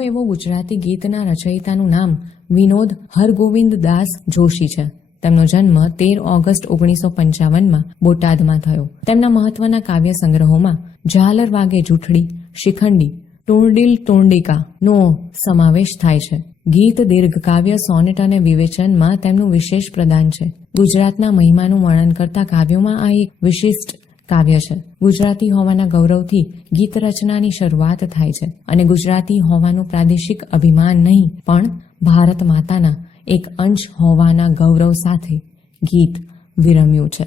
એવો ગુજરાતી ગીતના રચયિતાનું નામ વિનોદ હરગોવિંદ દાસ જોશી છે. તેમનો જન્મ 13 ઓગસ્ટ 1955માં બોટાદમાં થયો. તેમના મહત્વના કાવ્ય સંગ્રહોમાં ઝાલર વાગે જૂઠડી, શિખંડી, ટુંડીલ ટુંડિકા નો સમાવેશ થાય છે. ગીત, દીર્ઘકાવ્ય, સોનેટ અને વિવેચનમાં તેમનું વિશેષ પ્રદાન છે. ગુજરાતના મહિમાનું વર્ણન કરતા કાવ્યોમાં આ એક વિશિષ્ટ કાવ્ય છે. ગુજરાતી હોવાના ગૌરવથી ગીત રચનાની શરૂઆત થાય છે અને ગુજરાતી હોવાનું પ્રાદેશિક અભિમાન નહીં પણ ભારત માતાના એક અંશ હોવાના ગૌરવ સાથે ગીત વિરમ્યું છે.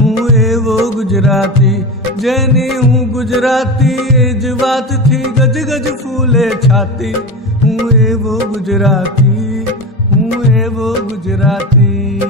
હું એવો ગુજરાતી જેની હું ગુજરાતી એ જ વાતથી ગજ ગજ ફૂલે છાતી. હું એવો ગુજરાતી, હું એવો ગુજરાતી.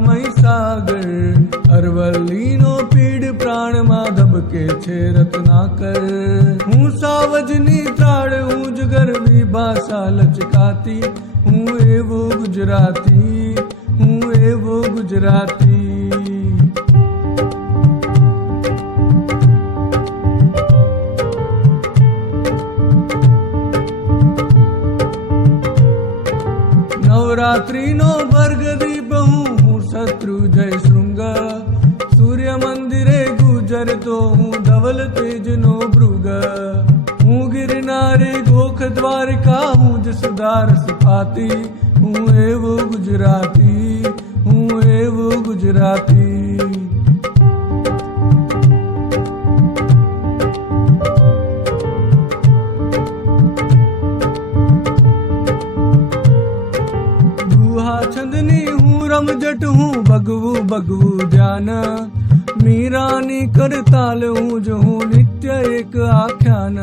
મહીસાગર અરવલ્લીનો પીડ પ્રાણમાં ધબકે છે રત્નાકર. હું સાવજની ત્રાળ, હું જ ગરવી ભાષા લચકાતી. હું એવો ગુજરાતી, હું એવો ગુજરાતી. નવરાત્રીનો ભર્ગદીપ હું શત્રુજય શૃંગ. સૂર્ય મંદિરે ગુજરતો હું ધવલ તેજનો ભૃગ. હું ગિરનારી ગોખ દ્વારકા, હું જ સુધાર સિપાતી. હું એવો ગુજરાતી, હું એવો ગુજરાતી. છંદની હું રમજટ, હું ભગવું ભગવું ધ્યાન. મીરાની કરતાલ હું જ હું નિત્ય એક આખ્યાન.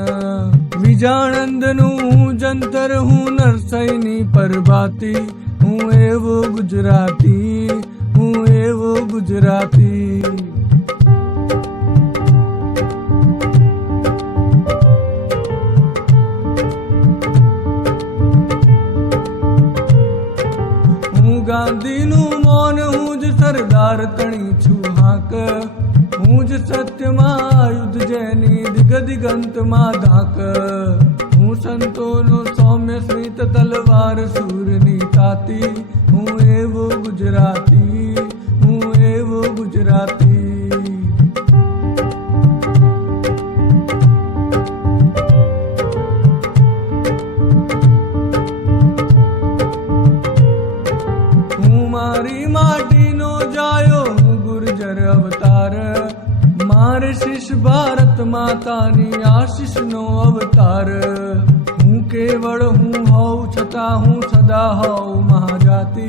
વિજાણંદનું હું જંતર, હું નરસૈની પરભાતી. હું એવો ગુજરાતી, હું એવો ગુજરાતી. ગાંધીનું મૌન, હું જ સરદાર તણી છું હાક. હું જ સત્યમાં આયુધ જેની દિગ દિગંતમાં ધાક. હું સંતોનો સૌમ્ય સ્મિત તલવાર સૂરની તાતી. હું એવો ગુજરાતી, હું એવો ગુજરાતી. મારી માટીનો જાયો, હું ગુર્જર અવતાર. મારે શિષ ભારત માતાની આશીષનો અવતાર. હું કેવળ હું હોઉં છતાં હું સદા હોઉં મહાજાતિ.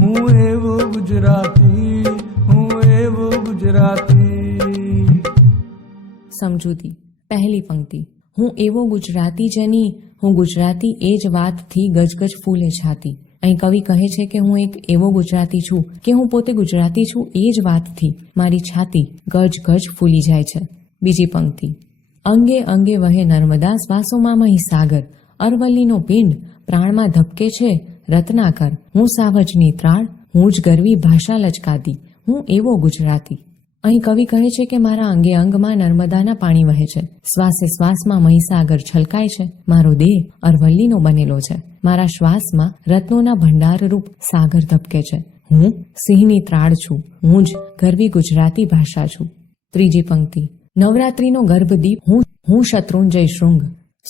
હું એવો ગુજરાતી, હું એવો ગુજરાતી. સમજૂતી. પહેલી પંક્તિ. હું એવો ગુજરાતી જેની હું ગુજરાતી એ જ વાતથી ગજગજ ફૂલે છાતી. અહીં કવિ કહે છે કે હું એક એવો ગુજરાતી છું કે હું પોતે ગુજરાતી છું એ જ વાતથી મારી છાતી ગજ ગજ ફૂલી જાય છે. બીજી પંક્તિ. અંગે અંગે વહે નર્મદા, શ્વાસોમાં મહીસાગર. અરવલ્લીનો પિંડ પ્રાણમાં ધબકે છે રત્નાકર. હું સાવજની ત્રાળ, હું જ ગરવી ભાષા લચકાતી. હું એવો ગુજરાતી. અહીં કવિ કહે છે કે મારા અંગે અંગમાં નર્મદાના પાણી વહે છે, શ્વાસે શ્વાસમાં મહીસાગર છલકાય છે. મારો દેહ અરવલ્લીનો બનેલો છે. મારા શ્વાસમાં રત્નોના ભંડારરૂપ સાગર ધબકે છે. હું સિંહની ત્રાળ છું. હું જ ગરવી ગુજરાતી ભાષા છું. ત્રીજી પંક્તિ. નવરાત્રીનો ગર્ભદીપ હું શત્રુંજય શૃંગ.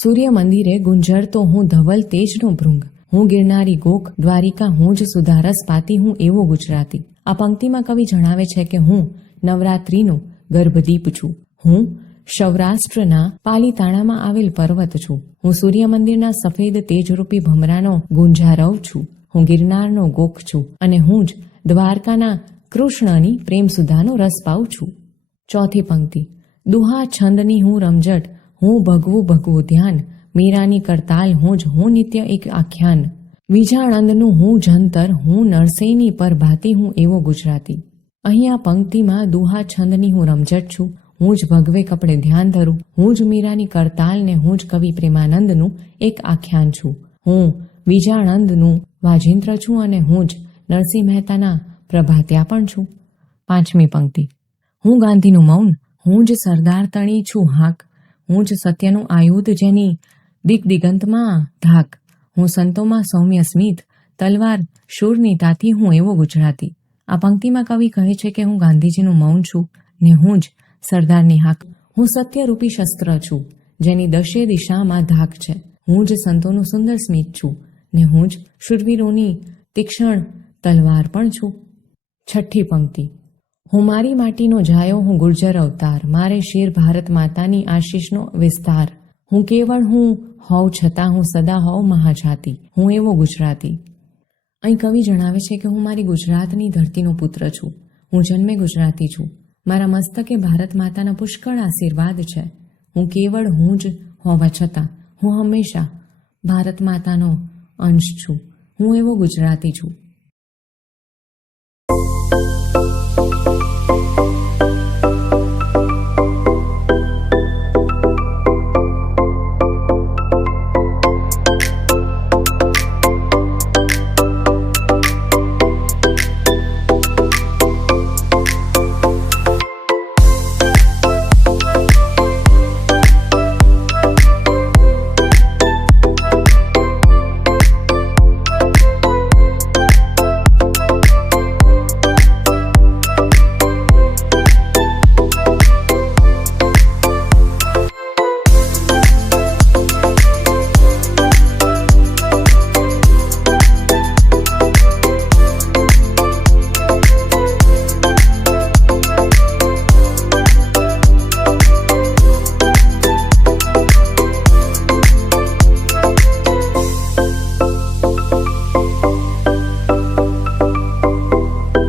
સૂર્ય મંદિરે ગુંજરતો હું ધવલ તેજનો ભૃંગ. હું ગિરનારી ગોખ દ્વારિકા હું જ સુધારસ પાતી હું એવો ગુજરાતી. આ પંક્તિમાં કવિ જણાવે છે કે હું નવરાત્રિનો ગર્ભદીપ છું. હું સૌરાષ્ટ્રના પાલીતાણામાં આવેલ પર્વત છું. હું સૂર્ય મંદિરના સફેદ તેજરૂપી ભમરાનો ગુંજારવ છું. હું ગિરનારનો ગોખ છું અને હું જ દ્વારકાના કૃષ્ણની પ્રેમ સુધાનો રસ પાઉં છું. ચોથી પંક્તિ. દુહા છંદની હું રમઝટ, હું ભગવું ભગવું ધ્યાન, મીરાની કરતાલ હું જ હું નિત્ય એક આખ્યાન, વિજાણંદનું હું જંતર, હું નરસૈની પર ભાતી હું એવો ગુજરાતી. અહીં આ પંક્તિમાં દુહા છંદની હું રમઝટ છું, હું જ ભગવે કપડે ધ્યાન ધરું, હું જ મીરાની કરતાલ ને હું જ કવિ પ્રેમાનંદનું એક આખ્યાન છું, હું વિજાણંદનું વાજિંત્ર છું અને હું જ નરસિંહ મહેતાના પ્રભાત્યા પણ છું. પાંચમી પંક્તિ. હું ગાંધીનું મૌન, હું જ સરદાર તણી છું હાક, હું જ સત્યનું આયુધ જેની દિગદિગંતમાં ધાક, હું સંતોમાં સૌમ્ય સ્મિત, તલવાર શૂરની તાથી હું એવો ગુજરાતી. આ પંક્તિમાં કવિ કહે છે કે હું ગાંધીજીનું મૌન છું ને હું જ સરદારની હાક, હું સત્યરૂપી શસ્ત્ર છું જેની દશે દિશામાં ધાક છે, હું જ સંતોનું સુંદર સ્મિત છું ને હું જ શૂરવીરોની તીક્ષ્ણ તલવાર પણ છું. છઠ્ઠી પંક્તિ. હું મારી માટીનો જાયો, હું ગુર્જર અવતાર, મારે શેર ભારત માતાની આશીષનો વિસ્તાર, હું કેવળ હું હોઉં છતાં હું સદા હોઉં મહાજાતિ, હું એવો ગુજરાતી. અહીં કવિ જણાવે છે કે હું મારી ગુજરાતની ધરતીનો પુત્ર છું, હું જન્મે ગુજરાતી છું, મારા મસ્તકે ભારત માતાના પુષ્કળ આશીર્વાદ છે, હું કેવળ હું જ હોવા છતાં હું હંમેશા ભારત માતાનો અંશ છું, હું એવો ગુજરાતી છું.